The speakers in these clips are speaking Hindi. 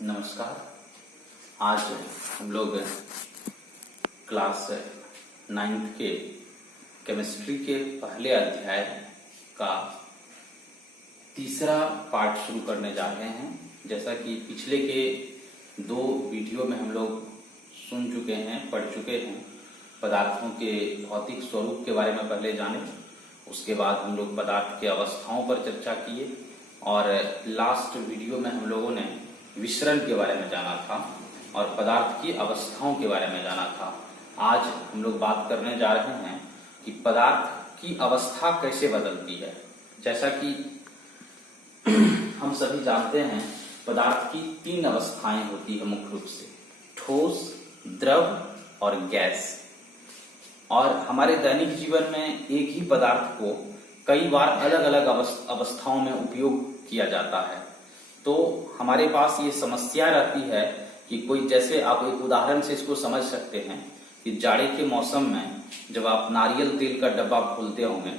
नमस्कार। आज हम लोग क्लास 9th के केमिस्ट्री के पहले अध्याय का तीसरा पार्ट शुरू करने जा रहे हैं। जैसा कि पिछले के 2 वीडियो में हम लोग सुन चुके हैं, पढ़ चुके हैं। पदार्थों के भौतिक स्वरूप के बारे में पहले जाने, उसके बाद हम लोग पदार्थ के अवस्थाओं पर चर्चा किए और लास्ट वीडियो में हम लोगों ने विसरण के बारे में जाना था और पदार्थ की अवस्थाओं के बारे में जाना था। आज हम लोग बात करने जा रहे हैं कि पदार्थ की अवस्था कैसे बदलती है। जैसा कि हम सभी जानते हैं, पदार्थ की 3 अवस्थाएं होती है मुख्य रूप से, ठोस, द्रव और गैस। और हमारे दैनिक जीवन में एक ही पदार्थ को कई बार अलग अलग अवस्थाओं में उपयोग किया जाता है। तो हमारे पास ये समस्या रहती है कि कोई, जैसे आप एक उदाहरण से इसको समझ सकते हैं कि जाड़े के मौसम में जब आप नारियल तेल का डब्बा खोलते होंगे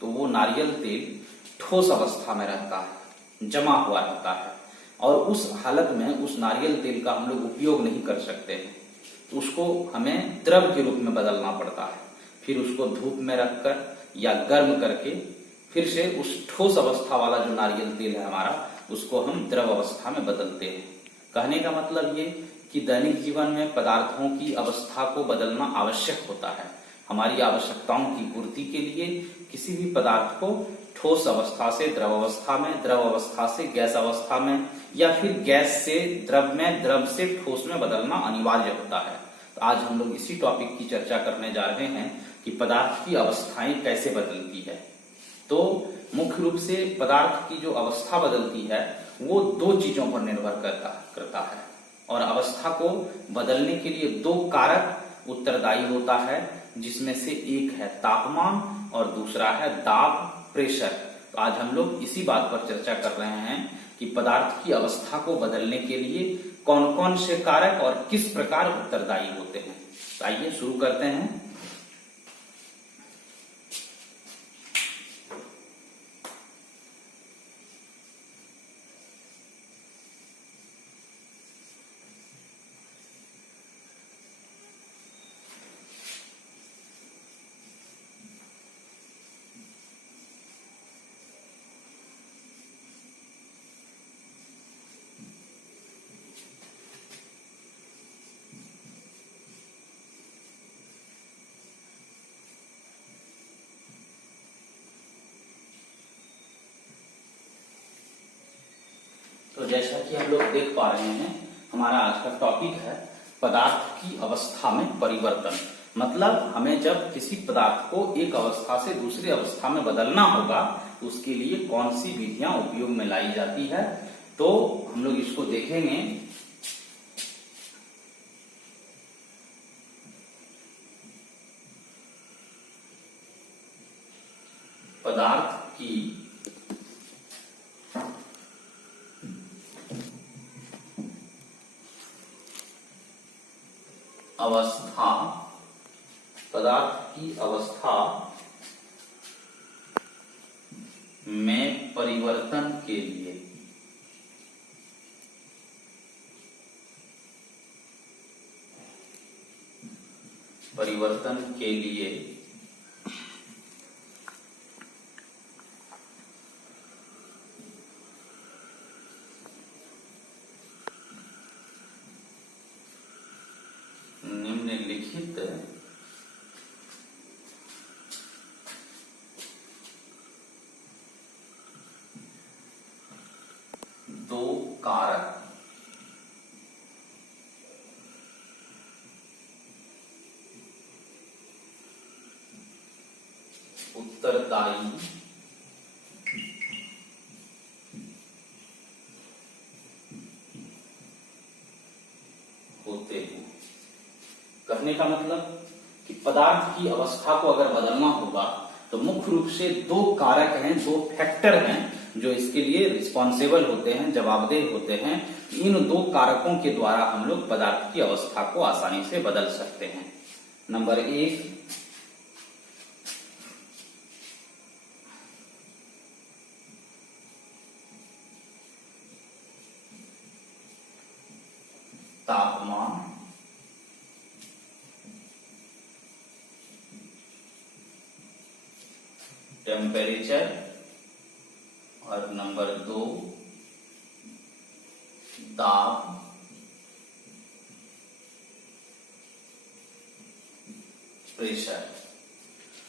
तो वो नारियल तेल ठोस अवस्था में रहता है, जमा हुआ रहता है और उस हालत में उस नारियल तेल का हम लोग उपयोग नहीं कर सकते हैं। तो उसको हमें द्रव के रूप में बदलना पड़ता है। फिर उसको धूप में रखकर या गर्म करके फिर से उस ठोस अवस्था वाला जो नारियल तेल है हमारा, उसको हम द्रव अवस्था में बदलते हैं। कहने का मतलब ये कि दैनिक जीवन में पदार्थों की अवस्था को बदलना आवश्यक होता है। हमारी आवश्यकताओं की पूर्ति के लिए किसी भी पदार्थ को ठोस अवस्था से द्रव अवस्था में, द्रव अवस्था से गैस अवस्था में या फिर गैस से द्रव में, द्रव से ठोस में बदलना अनिवार्य होता है। तो आज हम लोग इसी टॉपिक की चर्चा करने जा रहे हैं कि पदार्थ की अवस्थाएं कैसे बदलती है। तो मुख्य रूप से पदार्थ की जो अवस्था बदलती है वो 2 चीजों पर निर्भर करता है और अवस्था को बदलने के लिए 2 कारक उत्तरदायी होता है, जिसमें से एक है तापमान और दूसरा है दाब, प्रेशर। तो आज हम लोग इसी बात पर चर्चा कर रहे हैं कि पदार्थ की अवस्था को बदलने के लिए कौन कौन से कारक और किस प्रकार उत्तरदायी होते हैं। तो आइए शुरू करते हैं। तो जैसा कि हम लोग देख पा रहे हैं, हमारा आज का टॉपिक है पदार्थ की अवस्था में परिवर्तन। मतलब हमें जब किसी पदार्थ को एक अवस्था से दूसरी अवस्था में बदलना होगा, उसके लिए कौन सी विधियां उपयोग में लाई जाती है। तो हम लोग इसको देखेंगे। पदार्थ की अवस्था, पदार्थ की अवस्था में परिवर्तन के लिए निम्नलिखित 2 कारक उत्तरदायी होते हैं। कहने का मतलब कि पदार्थ की अवस्था को अगर बदलना होगा तो मुख्य रूप से 2 कारक हैं, 2 फैक्टर हैं जो इसके लिए रिस्पॉन्सिबल होते हैं, जवाबदेह होते हैं। इन 2 कारकों के द्वारा हम लोग पदार्थ की अवस्था को आसानी से बदल सकते हैं। नंबर 1, तापमान, टेम्परेचर, और नंबर 2 दाब, प्रेशर।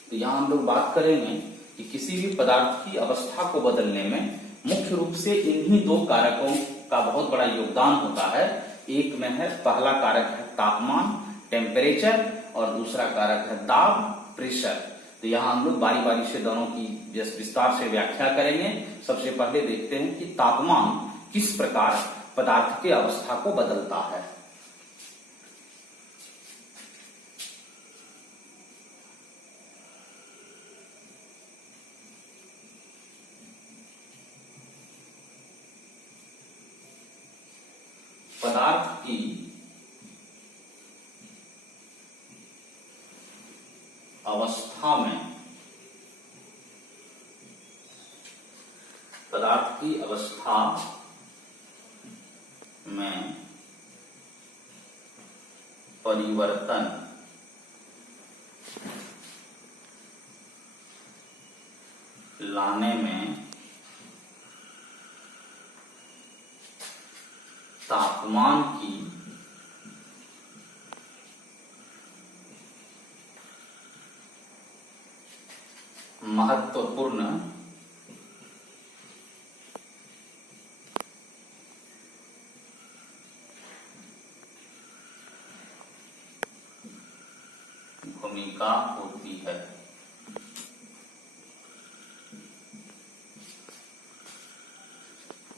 तो यहां हम लोग बात करेंगे कि किसी भी पदार्थ की अवस्था को बदलने में मुख्य रूप से इन्हीं दो कारकों का बहुत बड़ा योगदान होता है। एक में है, पहला कारक है तापमान, टेम्परेचर, और दूसरा कारक है दाब, प्रेशर। तो यहां हम लोग बारी बारी से दोनों की विस्तार से व्याख्या करेंगे। सबसे पहले देखते हैं कि तापमान किस प्रकार पदार्थ की अवस्था को बदलता है। पदार्थ की अवस्था में, पदार्थ की अवस्था में परिवर्तन लाने में तापमान की महत्वपूर्ण भूमिका होती है।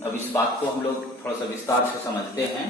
अब इस बात को हम लोग थोड़ा सा विस्तार से समझते हैं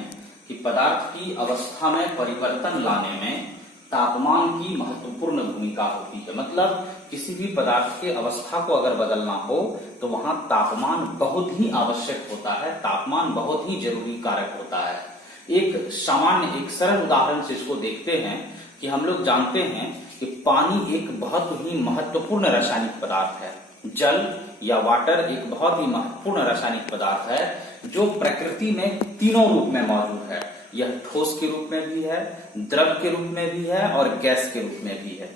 कि पदार्थ की अवस्था में परिवर्तन लाने में तापमान की महत्वपूर्ण भूमिका होती है। मतलब किसी भी पदार्थ के अवस्था को अगर बदलना हो तो वहां तापमान बहुत ही आवश्यक होता है, तापमान बहुत ही जरूरी कारक होता है। एक सामान्य, एक सरल उदाहरण से इसको देखते हैं कि हम लोग जानते हैं कि पानी एक बहुत ही महत्वपूर्ण रासायनिक पदार्थ है। जल या वाटर एक बहुत ही महत्वपूर्ण रासायनिक पदार्थ है जो प्रकृति में तीनों रूप में मौजूद है। यह ठोस के रूप में भी है, द्रव के रूप में भी है, और गैस के रूप में भी है।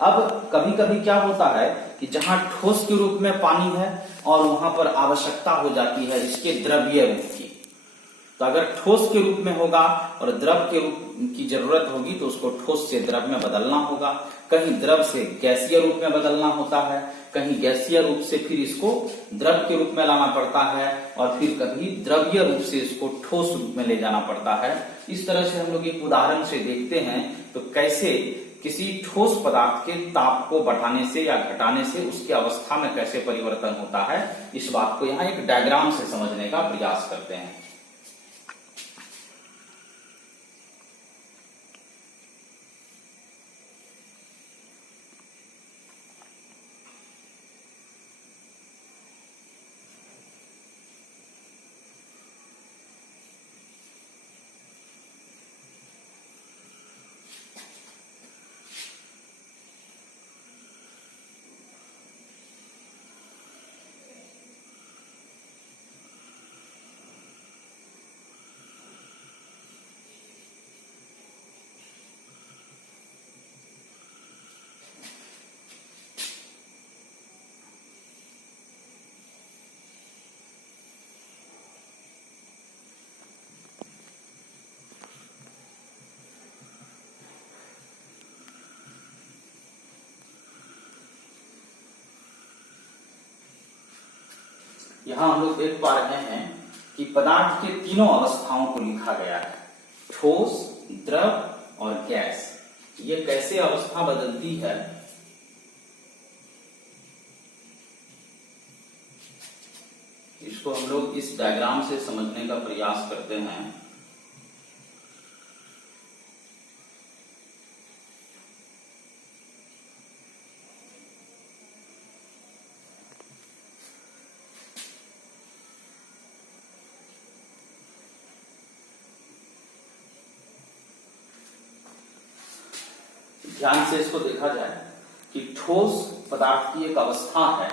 अब कभी कभी क्या होता है कि जहां ठोस के रूप में पानी है और वहां पर आवश्यकता हो जाती है इसके द्रवीय रूप की, तो अगर ठोस के रूप में होगा और द्रव के रूप की जरूरत होगी तो उसको ठोस से द्रव में बदलना होगा। कहीं द्रव से गैसीय रूप में बदलना होता है, कहीं गैसीय रूप से फिर इसको द्रव के रूप में लाना पड़ता है, और फिर कभी द्रवीय रूप से इसको ठोस रूप में ले जाना पड़ता है। इस तरह से हम लोग एक उदाहरण से देखते हैं तो कैसे किसी ठोस पदार्थ के ताप को बढ़ाने से या घटाने से उसकी अवस्था में कैसे परिवर्तन होता है, इस बात को यहाँ एक डायग्राम से समझने का प्रयास करते हैं। यहां हम लोग देख पा रहे हैं कि पदार्थ के तीनों अवस्थाओं को लिखा गया है, ठोस, द्रव और गैस। ये कैसे अवस्था बदलती है इसको हम लोग इस डायग्राम से समझने का प्रयास करते हैं। ध्यान से इसको देखा जाए कि ठोस पदार्थ की एक अवस्था है।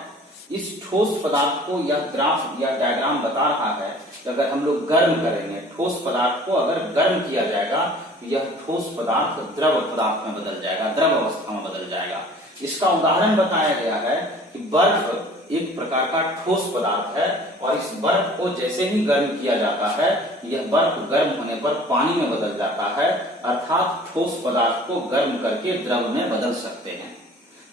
इस ठोस पदार्थ को यह ग्राफ या डायग्राम बता रहा है कि अगर हम लोग गर्म करेंगे, ठोस पदार्थ को अगर गर्म किया जाएगा तो यह ठोस पदार्थ द्रव पदार्थ में बदल जाएगा, द्रव अवस्था में बदल जाएगा। इसका उदाहरण बताया गया है कि बर्फ एक प्रकार का ठोस पदार्थ है और इस बर्फ को जैसे ही गर्म किया जाता है, यह बर्फ गर्म होने पर पानी में बदल जाता है, अर्थात ठोस पदार्थ को गर्म करके द्रव में बदल सकते हैं।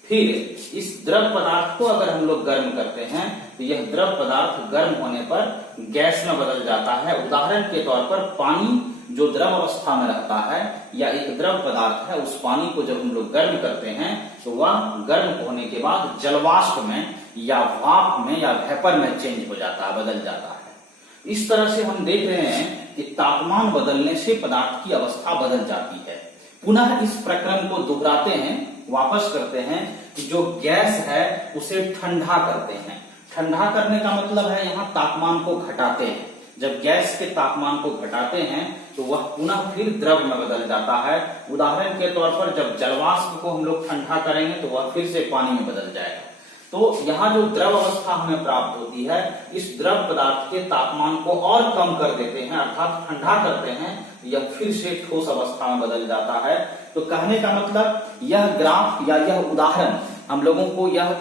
फिर इस द्रव पदार्थ को अगर हम लोग गर्म करते हैं तो यह द्रव पदार्थ गर्म होने पर गैस में बदल जाता है। उदाहरण के तौर पर पानी जो द्रव अवस्था में रहता है या एक द्रव पदार्थ है, उस पानी को जब हम लोग गर्म करते हैं तो वह गर्म होने के बाद जलवाष्प में या भाप में या वेपर में चेंज हो जाता है, बदल जाता है। इस तरह से हम देख रहे हैं कि तापमान बदलने से पदार्थ की अवस्था बदल जाती है। पुनः इस प्रक्रम को दोहराते हैं, वापस करते हैं कि जो गैस है उसे ठंडा करते हैं। ठंडा करने का मतलब है यहाँ तापमान को घटाते हैं। जब गैस के तापमान को घटाते हैं तो वह पुनः फिर द्रव में बदल जाता है। उदाहरण के तौर पर जब जलवाष्प को हम लोग ठंडा करेंगे तो वह फिर से पानी में बदल जाएगा। तो यहाँ जो द्रव अवस्था हमें प्राप्त होती है, इस द्रव पदार्थ के तापमान को और कम कर देते हैं, अर्थात ठंडा करते हैं, यह फिर से ठोस अवस्था में बदल जाता है। तो कहने का मतलब यह ग्राफ या यह उदाहरण हम लोगों को यह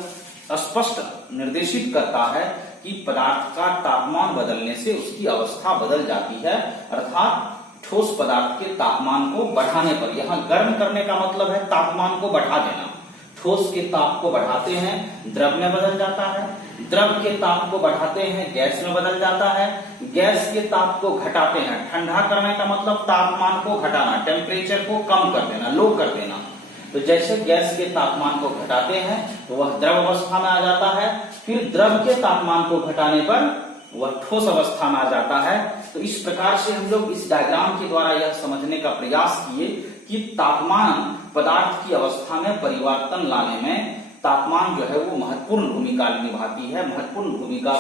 स्पष्ट निर्देशित करता है कि पदार्थ का तापमान बदलने से उसकी अवस्था बदल जाती है, अर्थात ठोस पदार्थ के तापमान को बढ़ाने पर। यहाँ गर्म करने का मतलब है तापमान को बढ़ा देना। ठोस के ताप को बढ़ाते हैं, द्रव में बदल जाता है। द्रव के ताप को बढ़ाते हैं, गैस में बदल जाता है। गैस के ताप को घटाते हैं, ठंडा करने का मतलब तापमान को घटाना, टेम्परेचर को कम कर देना, लो कर देना। तो जैसे गैस के तापमान को घटाते हैं तो वह द्रव अवस्था में आ जाता है, फिर द्रव के तापमान को घटाने पर वह ठोस अवस्था में आ जाता है। तो इस प्रकार से हम लोग इस डायग्राम के द्वारा यह समझने का प्रयास किए कि तापमान पदार्थ की अवस्था में परिवर्तन लाने में तापमान जो है वो महत्वपूर्ण भूमिका निभाती है, महत्वपूर्ण भूमिका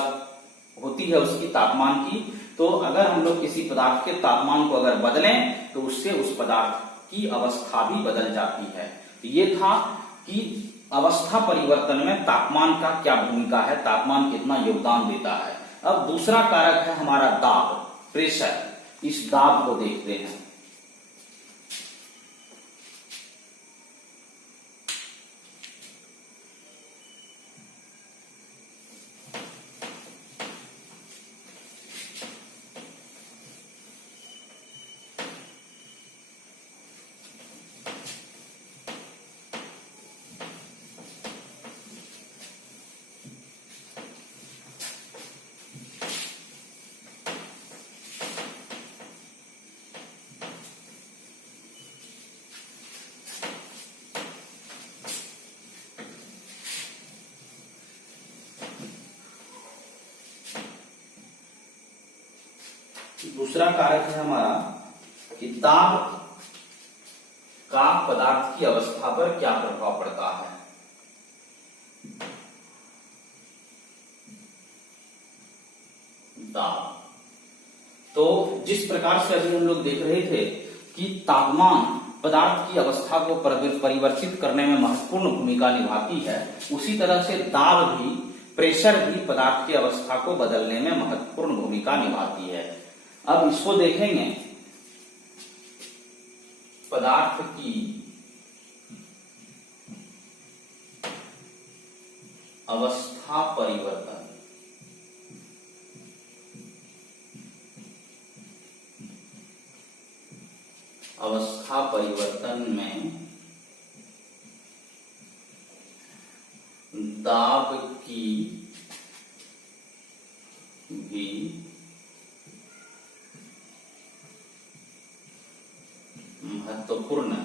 होती है उसकी तापमान की। तो अगर हम लोग किसी पदार्थ के तापमान को अगर बदलें तो उससे उस पदार्थ की अवस्था भी बदल जाती है। तो ये था कि अवस्था परिवर्तन में तापमान का क्या भूमिका है, तापमान कितना योगदान देता है। अब दूसरा कारक है हमारा दाब, प्रेशर। इस दाब को देखते हैं। दूसरा कारक है हमारा कि दाब का पदार्थ की अवस्था पर क्या प्रभाव पड़ता है। दाब, तो जिस प्रकार से अभी हम लोग देख रहे थे कि तापमान पदार्थ की अवस्था को परिवर्तित करने में महत्वपूर्ण भूमिका निभाती है, उसी तरह से दाब भी, प्रेशर भी पदार्थ की अवस्था को बदलने में महत्वपूर्ण भूमिका निभाती है। अब इसको देखेंगे, पदार्थ की अवस्था परिवर्तन। अवस्था परिवर्तन में दाब की भी महत्वपूर्ण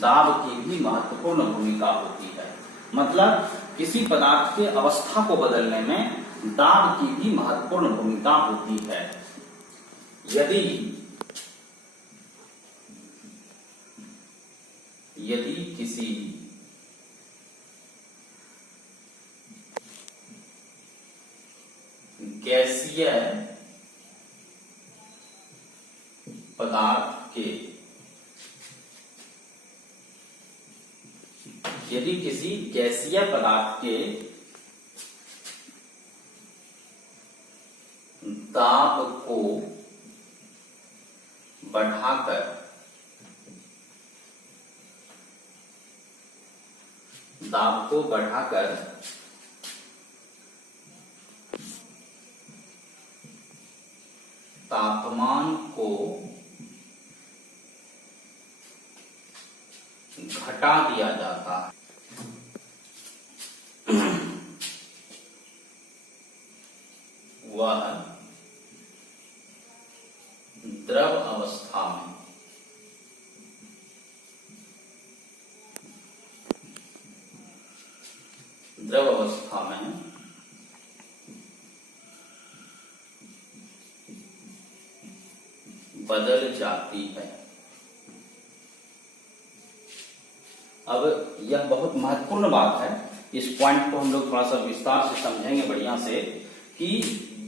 दाब की भी महत्वपूर्ण भूमिका होती है। मतलब किसी पदार्थ के अवस्था को बदलने में दाब की भी महत्वपूर्ण भूमिका होती है। यदि किसी गैसीय पदार्थ यदि किसी गैसीय पदार्थ के दाब को बढ़ाकर तापमान को घटा दिया जाता है, वह द्रव अवस्था में बदल जाती है। अब यह बहुत महत्वपूर्ण बात है, इस पॉइंट को हम लोग थोड़ा सा विस्तार से समझेंगे बढ़िया से, कि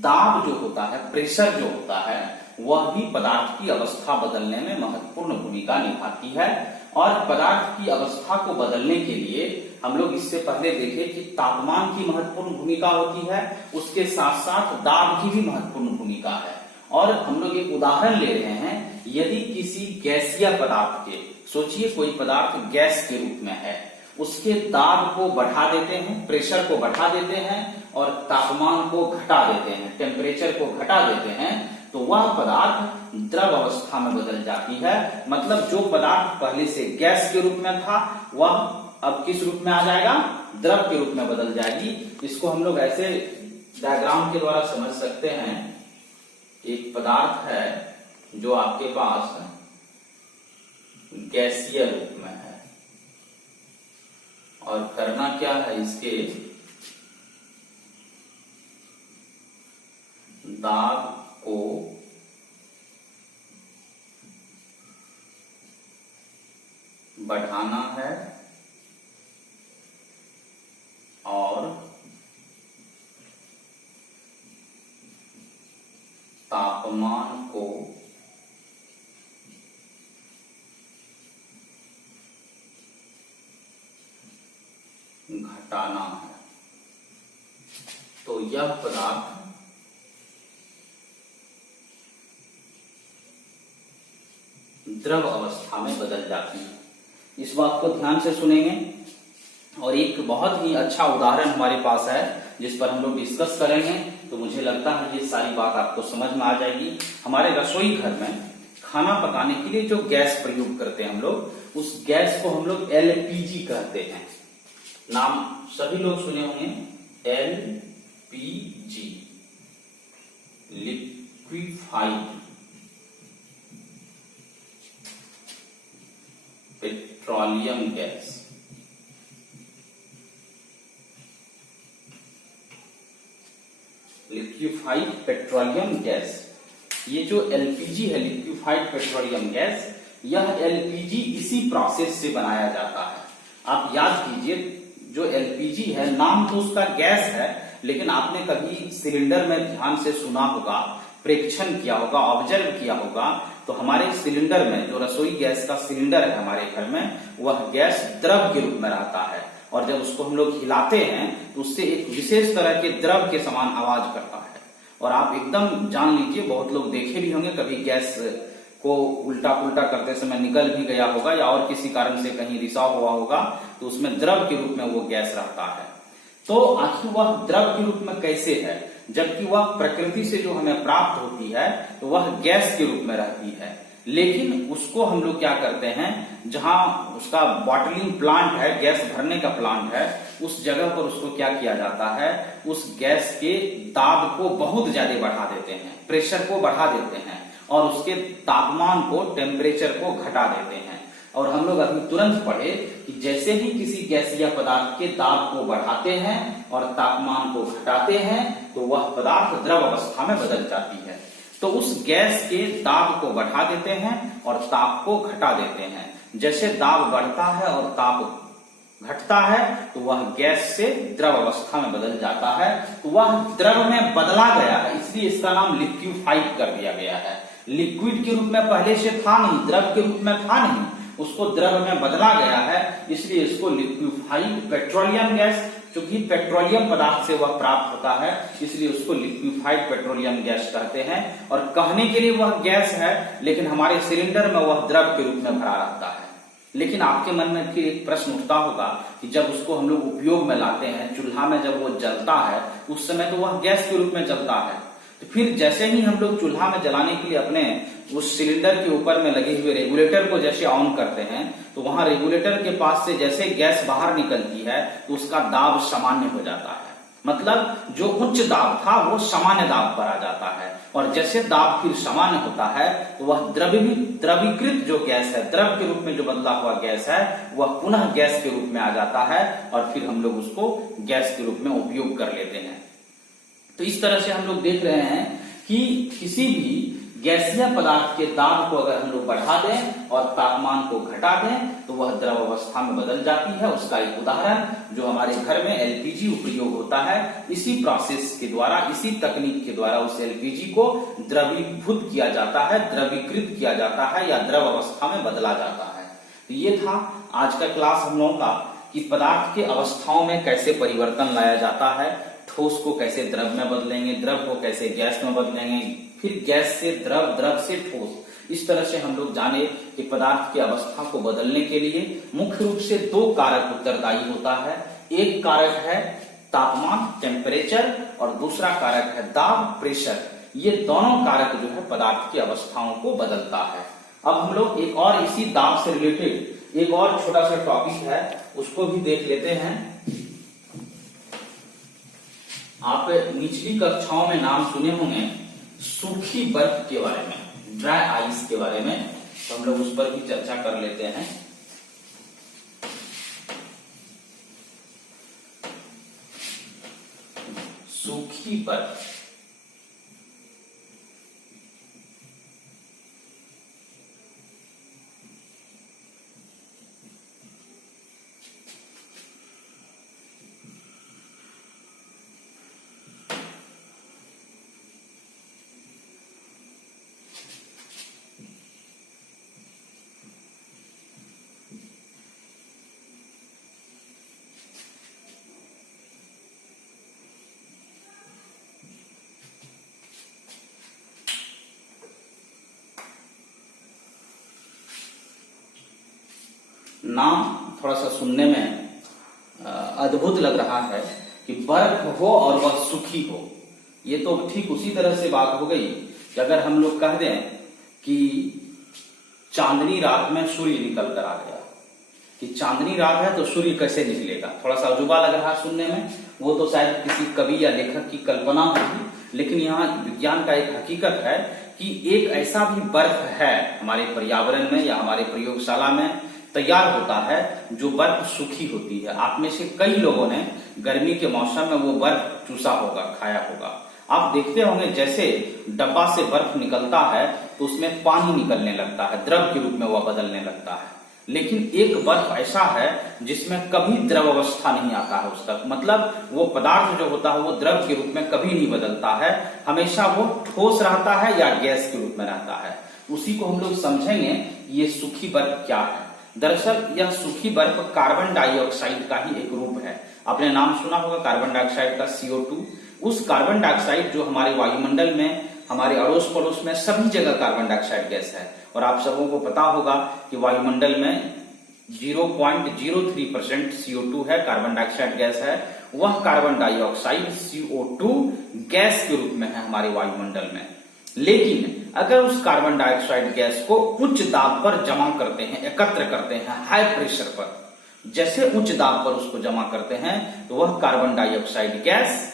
दाब जो होता है, प्रेशर जो होता है, वह भी पदार्थ की अवस्था बदलने में महत्वपूर्ण भूमिका निभाती है। और पदार्थ की अवस्था को बदलने के लिए हम लोग इससे पहले देखे कि तापमान की महत्वपूर्ण भूमिका होती है, उसके साथ साथ दाब की भी महत्वपूर्ण भूमिका है। और हम लोग एक उदाहरण ले रहे हैं, यदि किसी गैसीय पदार्थ के, सोचिए कोई पदार्थ गैस के रूप में है, उसके दाब को बढ़ा देते हैं, प्रेशर को बढ़ा देते हैं और तापमान को घटा देते हैं, टेम्परेचर को घटा देते हैं, तो वह पदार्थ द्रव अवस्था में बदल जाती है। मतलब जो पदार्थ पहले से गैस के रूप में था, वह अब किस रूप में आ जाएगा? द्रव के रूप में बदल जाएगी। इसको हम लोग ऐसे डायग्राम के द्वारा समझ सकते हैं। एक पदार्थ है जो आपके पास गैसीय रूप में है, और करना क्या है, इसके दाब को बढ़ाना है और तापमान को घटाना है। तो यह पदार्थ द्रव अवस्था में बदल जाती है। इस बात को ध्यान से सुनेंगे, और एक बहुत ही अच्छा उदाहरण हमारे पास है जिस पर हम लोग डिस्कस करेंगे, तो मुझे लगता है ये सारी बात आपको समझ में आ जाएगी। हमारे रसोई घर में खाना पकाने के लिए जो गैस प्रयोग करते हैं हम लोग, उस गैस को हम लोग एलपीजी कहते हैं। नाम सभी लोग सुने होंगे, LPG, liquefied petroleum gas. Liquefied petroleum gas, ये जो एलपीजी है, लिक्विफाइड पेट्रोलियम गैस, यह एलपीजी इसी प्रोसेस से बनाया जाता है। आप याद कीजिए, जो एलपीजी है, नाम तो उसका गैस है, लेकिन आपने कभी सिलेंडर में ध्यान से सुना होगा, प्रेक्षण किया होगा, ऑब्जर्व किया होगा, तो हमारे सिलेंडर में, जो रसोई गैस का सिलेंडर है हमारे घर में, वह गैस द्रव के रूप में रहता है, और जब उसको हम लोग हिलाते हैं तो उससे एक विशेष तरह के द्रव के समान आवाज करता है। और आप एकदम जान लीजिए, बहुत लोग देखे भी होंगे, कभी गैस को उल्टा पुल्टा करते समय निकल भी गया होगा, या और किसी कारण से कहीं रिसाव हुआ होगा, तो उसमें द्रव के रूप में वो गैस रहता है। तो आखिर वह द्रव के रूप में कैसे है, जबकि वह प्रकृति से जो हमें प्राप्त होती है तो वह गैस के रूप में रहती है। लेकिन उसको हम लोग क्या करते हैं, जहां उसका बॉटलिंग प्लांट है, गैस भरने का प्लांट है, उस जगह पर उसको क्या किया जाता है, उस गैस के दाब को बहुत ज्यादा बढ़ा देते हैं, प्रेशर को बढ़ा देते हैं, और उसके तापमान को, टेम्परेचर को घटा देते हैं। और हम लोग अभी तुरंत पढ़े कि जैसे ही किसी गैसीय पदार्थ के दाब को बढ़ाते हैं और तापमान को घटाते हैं, तो वह पदार्थ द्रव अवस्था में बदल जाती है। तो उस गैस के दाब को बढ़ा देते हैं और ताप को घटा देते हैं। जैसे दाब बढ़ता है और ताप घटता है, तो वह गैस से द्रव अवस्था में बदल जाता है। तो वह द्रव में बदला गया है, इसलिए इसका नाम लिक्विफाइड कर दिया गया है। लिक्विड के रूप में पहले से था नहीं, द्रव के रूप में था नहीं, उसको द्रव में बदला गया है, इसलिए इसको लिक्विफाइड पेट्रोलियम गैस, क्योंकि पेट्रोलियम पदार्थ से वह प्राप्त होता है, इसलिए उसको लिक्विफाइड पेट्रोलियम गैस कहते हैं। और कहने के लिए वह गैस है, लेकिन हमारे सिलेंडर में वह द्रव के रूप में भरा रहता है। लेकिन आपके मन में फिर एक प्रश्न उठता होगा कि जब उसको हम लोग उपयोग में लाते हैं, चूल्हा में जब वो जलता है उस समय तो वह गैस के रूप में जलता है, तो फिर जैसे ही हम लोग चूल्हा में जलाने के लिए अपने उस सिलेंडर के ऊपर में लगे हुए रेगुलेटर को जैसे ऑन करते हैं, तो वहां रेगुलेटर के पास से जैसे गैस बाहर निकलती है तो उसका दाब सामान्य हो जाता है। मतलब जो उच्च दाब था वो सामान्य दाब पर आ जाता है, और जैसे दाब फिर सामान्य होता है तो वह द्रवीकृत जो गैस है, द्रव के रूप में जो बदला हुआ गैस है, वह पुनः गैस के रूप में आ जाता है, और फिर हम लोग उसको गैस के रूप में उपयोग कर लेते हैं। तो इस तरह से हम लोग देख रहे हैं कि किसी भी गैसीय पदार्थ के दाब को अगर हम लोग बढ़ा दें और तापमान को घटा दें तो वह द्रव अवस्था में बदल जाती है। उसका एक उदाहरण जो हमारे घर में एलपीजी उपयोग होता है, इसी प्रोसेस के द्वारा, इसी तकनीक के द्वारा उस एलपीजी को द्रवीभूत किया जाता है, द्रवीकृत किया जाता है या द्रव अवस्था में बदला जाता है। तो ये था आज का क्लास हम लोगों का कि पदार्थ के अवस्थाओं में कैसे परिवर्तन लाया जाता है, ठोस को कैसे द्रव में बदलेंगे, द्रव को कैसे गैस में बदलेंगे, फिर गैस से द्रव, द्रव से ठोस। इस तरह से हम लोग जाने कि पदार्थ की अवस्था को बदलने के लिए मुख्य रूप से दो कारक उत्तरदायी होता है। एक कारक है तापमान, टेम्परेचर, और दूसरा कारक है दाब, प्रेशर। ये दोनों कारक जो है पदार्थ की अवस्थाओं को बदलता है। अब हम लोग एक और इसी दाब से रिलेटेड एक और छोटा सा टॉपिक है, उसको भी देख लेते हैं। आप निचली कक्षाओं में नाम सुने होंगे सूखी बर्फ के बारे में, ड्राई आइस के बारे में, तो हम लोग उस पर भी चर्चा कर लेते हैं। सूखी बर्फ, नाम थोड़ा सा सुनने में अद्भुत लग रहा है कि बर्फ हो और वह सूखी हो। ये तो ठीक उसी तरह से बात हो गई कि अगर हम लोग कह दें कि चांदनी रात में सूर्य निकल कर आ गया, कि चांदनी रात है तो सूर्य कैसे निकलेगा। थोड़ा सा अजूबा लग रहा है सुनने में, वो तो शायद किसी कवि या लेखक की कल्पना होगी, लेकिन यहाँ विज्ञान का एक हकीकत है कि एक ऐसा भी बर्फ है हमारे पर्यावरण में या हमारे प्रयोगशाला में तैयार होता है जो बर्फ सूखी होती है। आप में से कई लोगों ने गर्मी के मौसम में वो बर्फ चूसा होगा, खाया होगा। आप देखते होंगे जैसे डब्बा से बर्फ निकलता है तो उसमें पानी निकलने लगता है, द्रव के रूप में वह बदलने लगता है। लेकिन एक बर्फ ऐसा है जिसमें कभी द्रव अवस्था नहीं आता है उस तक, मतलब वो पदार्थ जो होता है वो द्रव के रूप में कभी नहीं बदलता है, हमेशा वो ठोस रहता है या गैस के रूप में रहता है। उसी को हम लोग समझेंगे ये सूखी बर्फ क्या है। दरअसल यह सूखी बर्फ कार्बन डाइऑक्साइड का ही एक रूप है। आपने नाम सुना होगा कार्बन डाइऑक्साइड का, CO2। उस कार्बन डाइऑक्साइड जो हमारे वायुमंडल में, हमारे अड़ोस पड़ोस में सभी जगह कार्बन डाइऑक्साइड गैस है, और आप सबों को पता होगा कि वायुमंडल में 0.03% CO2 है, कार्बन डाइऑक्साइड गैस है। वह कार्बन डाइऑक्साइड CO2 गैस के रूप में है हमारे वायुमंडल में। लेकिन अगर उस कार्बन डाइऑक्साइड गैस को उच्च दाब पर जमा करते हैं, एकत्र करते हैं हाई प्रेशर पर, जैसे उच्च दाब पर उसको जमा करते हैं तो वह कार्बन डाइऑक्साइड गैस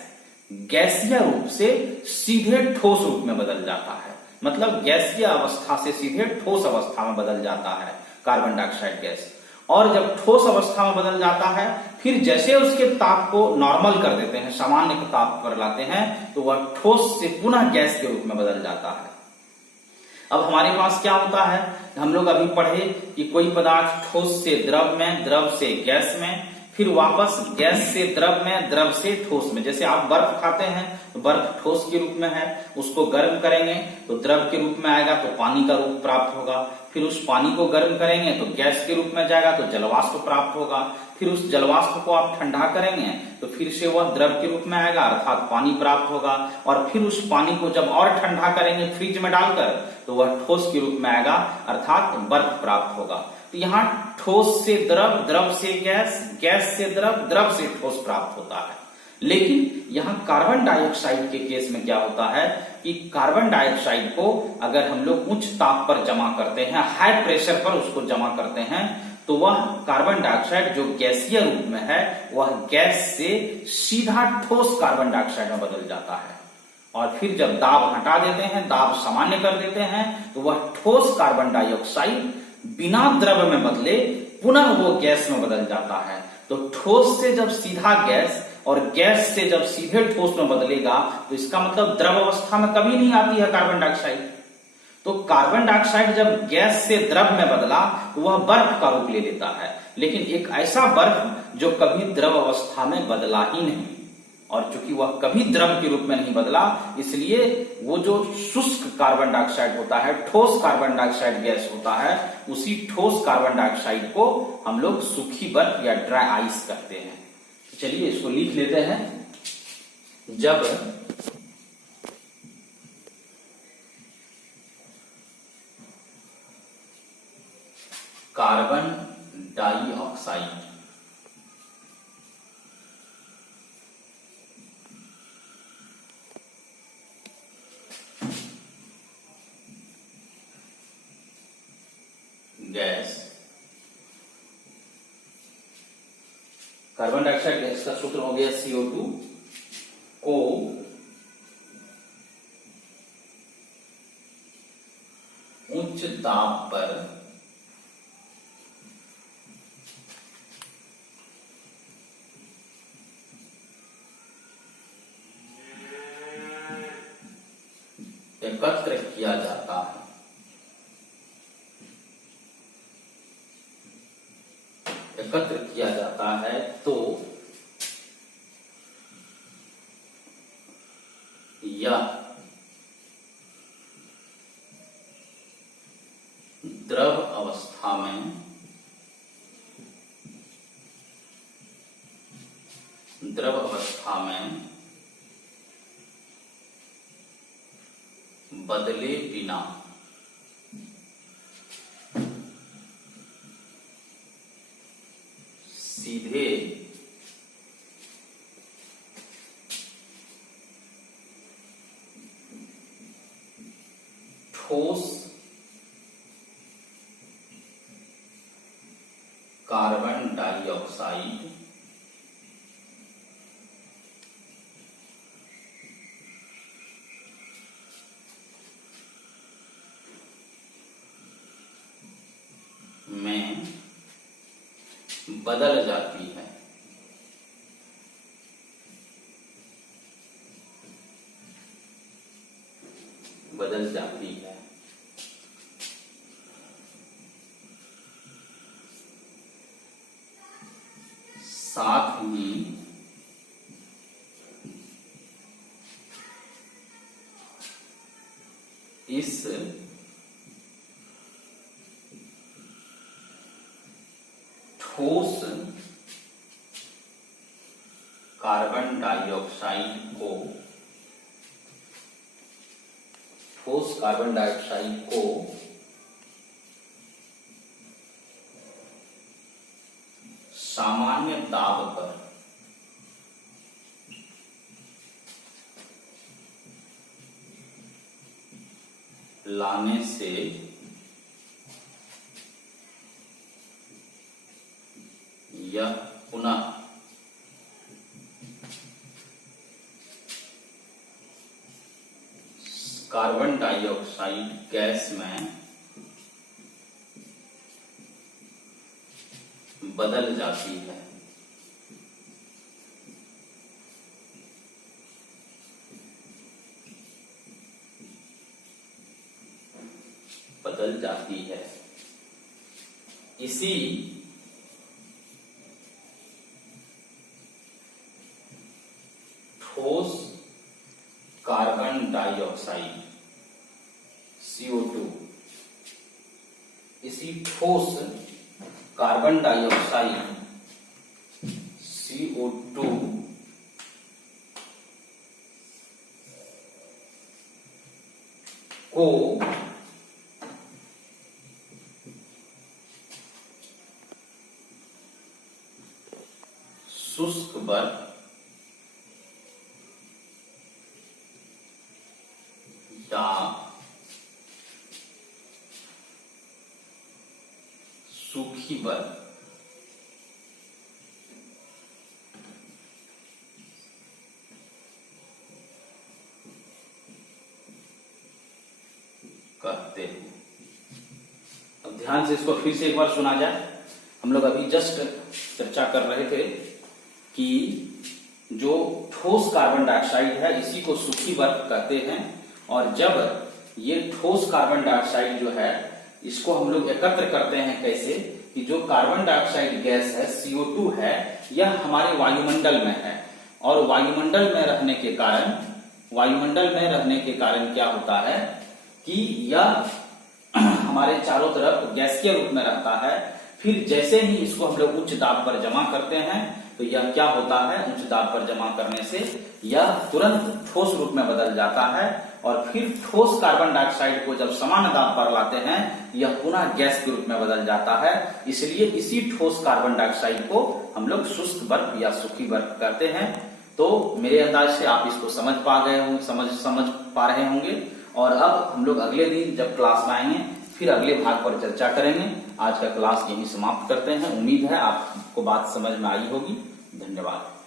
गैसीय रूप से सीधे ठोस रूप में बदल जाता है। मतलब गैसीय अवस्था से सीधे ठोस अवस्था में बदल जाता है कार्बन डाइऑक्साइड गैस। और जब ठोस अवस्था में बदल जाता है, फिर जैसे उसके ताप को नॉर्मल कर देते हैं, सामान्य के ताप पर लाते हैं, तो वह ठोस से पुनः गैस के रूप में बदल जाता है। अब हमारे पास क्या होता है, हम लोग अभी पढ़े कि कोई पदार्थ ठोस से द्रव में, द्रव से गैस में, फिर वापस गैस से द्रव में, द्रव से ठोस में। जैसे आप बर्फ खाते हैं तो बर्फ ठोस के रूप में है, उसको गर्म करेंगे तो द्रव के रूप में आएगा तो पानी का रूप प्राप्त होगा, फिर उस पानी को गर्म करेंगे तो गैस के रूप में जाएगा तो जलवाष्प प्राप्त होगा, फिर उस जलवाष्प को आप ठंडा करेंगे तो फिर से वह द्रव के रूप में आएगा अर्थात पानी प्राप्त होगा, और फिर उस पानी को जब और ठंडा करेंगे फ्रिज में डालकर तो वह ठोस के रूप में आएगा अर्थात बर्फ प्राप्त होगा। तो यहाँ ठोस से द्रव, द्रव से गैस, गैस से द्रव, द्रव से ठोस प्राप्त होता है। लेकिन यहाँ कार्बन डाइऑक्साइड के केस में क्या होता है कि कार्बन डाइऑक्साइड को अगर हम लोग उच्च ताप पर जमा करते हैं, हाई प्रेशर पर उसको जमा करते हैं, तो वह कार्बन डाइऑक्साइड जो गैसीय रूप में है वह गैस से सीधा ठोस कार्बन डाइऑक्साइड में बदल जाता है, और फिर जब दाब हटा देते हैं, दाब सामान्य कर देते हैं, तो वह ठोस कार्बन डाइऑक्साइड बिना द्रव में बदले पुनः वो गैस में बदल जाता है। तो ठोस से जब सीधा गैस और गैस से जब सीधे ठोस में बदलेगा तो इसका मतलब द्रव अवस्था में कभी नहीं आती है कार्बन डाइऑक्साइड। तो कार्बन डाइऑक्साइड जब गैस से द्रव में बदला तो वह बर्फ का रूप ले लेता है, लेकिन एक ऐसा बर्फ जो कभी द्रव अवस्था में बदला ही नहीं, और चूंकि वह कभी द्रव के रूप में नहीं बदला इसलिए वो जो शुष्क कार्बन डाइऑक्साइड होता है, ठोस कार्बन डाइऑक्साइड गैस होता है, उसी ठोस कार्बन डाइऑक्साइड को हम लोग सूखी बर्फ या ड्राई आइस कहते हैं। चलिए इसको लिख लेते हैं। जब carbon dioxide gas, carbon dioxide gas का सूत्र हो गया CO2 को उच्च दाब पर एकत्र किया जाता है। एकत्र किया जाता है तो यह द्रव अवस्था में बदले बिना सीधे ठोस कार्बन डाइऑक्साइड में बदल जाती है। बदल जाती है। साथ ही इस ठोस कार्बन डाइऑक्साइड को सामान्य दाब पर लाने से यह पुनः कार्बन डाइऑक्साइड गैस में बदल जाती है। बदल जाती है। इसी ठोस कार्बन डाइऑक्साइड CO2 ठोस कार्बन डाइऑक्साइड CO2 को शुष्क बर्फ या सूखी बर्फ कहते हैं। अब ध्यान से इसको फिर से एक बार सुना जाए। हम लोग अभी जस्ट चर्चा कर रहे थे कि जो ठोस कार्बन डाइऑक्साइड है इसी को सूखी बर्फ कहते हैं, और जब ये ठोस कार्बन डाइऑक्साइड जो है इसको हम लोग एकत्र करते हैं कैसे कि जो कार्बन डाइऑक्साइड गैस है CO2 है, यह हमारे वायुमंडल में है, और वायुमंडल में रहने के कारण क्या होता है कि यह हमारे चारों तरफ गैसीय रूप में रहता है। फिर जैसे ही इसको हम लोग उच्च दाब पर जमा करते हैं तो यह क्या होता है, उच्च दाब पर जमा करने से यह तुरंत ठोस रूप में बदल जाता है, और फिर ठोस कार्बन डाइऑक्साइड को जब समान दाब पर लाते हैं यह पुनः गैस के रूप में बदल जाता है। इसलिए इसी ठोस कार्बन डाइऑक्साइड को हम लोग शुष्क बर्फ या सूखी बर्फ कहते हैं। तो मेरे अंदाज से आप इसको समझ पा रहे होंगे, और अब हम लोग अगले दिन जब क्लास में आएंगे फिर अगले भाग पर चर्चा करेंगे। आज का क्लास यहीं समाप्त करते हैं। उम्मीद है आपको बात समझ में आई होगी। धन्यवाद।